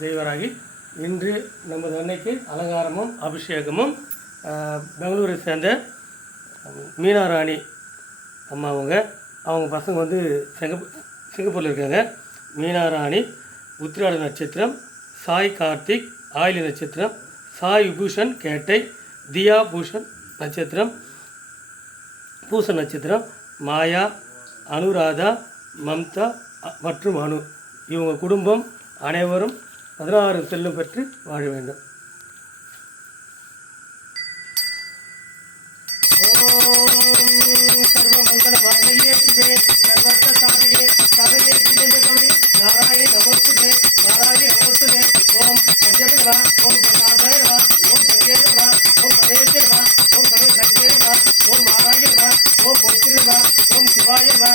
தெய்வராகி இன்று நமது அன்னைக்கு அலங்காரமும் அபிஷேகமும் பெங்களூரை சேர்ந்த மீனாராணி அம்மா அவங்க பசங்க வந்து சிங்கப்பூரில் இருக்காங்க. மீனாராணி உத்திராட நட்சத்திரம், சாய் கார்த்திக் ஆயிலி நட்சத்திரம், சாய் விபூஷன் கேட்டை, தியா பூஷன் நட்சத்திரம், பூச நட்சத்திரம், மாயா, அனுராதா, மம்தா மற்றும் அனு இவங்க குடும்பம் அனைவரும் 16 செல்லும் பெற்று வாழ வேண்டும். ஓம் சர்வ மங்கள மாங்கல்யே சிவே சர்வர்த்த சாதிகே சதயே சிவே கௌரி நாராயணி நமஸ்துதே நாராயணி நமஸ்துதே. ஓம் பஞ்சமிர்வா, ஓம் பிரசாதாயர்வா, ஓம் சங்கேர்வா, ஓம் சமயத்திர்வா, ஓம் சமய சங்கேர்வா, ஓம் நாராயணர்வா, ஓம் பொத்திர்வா, ஓம் சிவாயர்வா,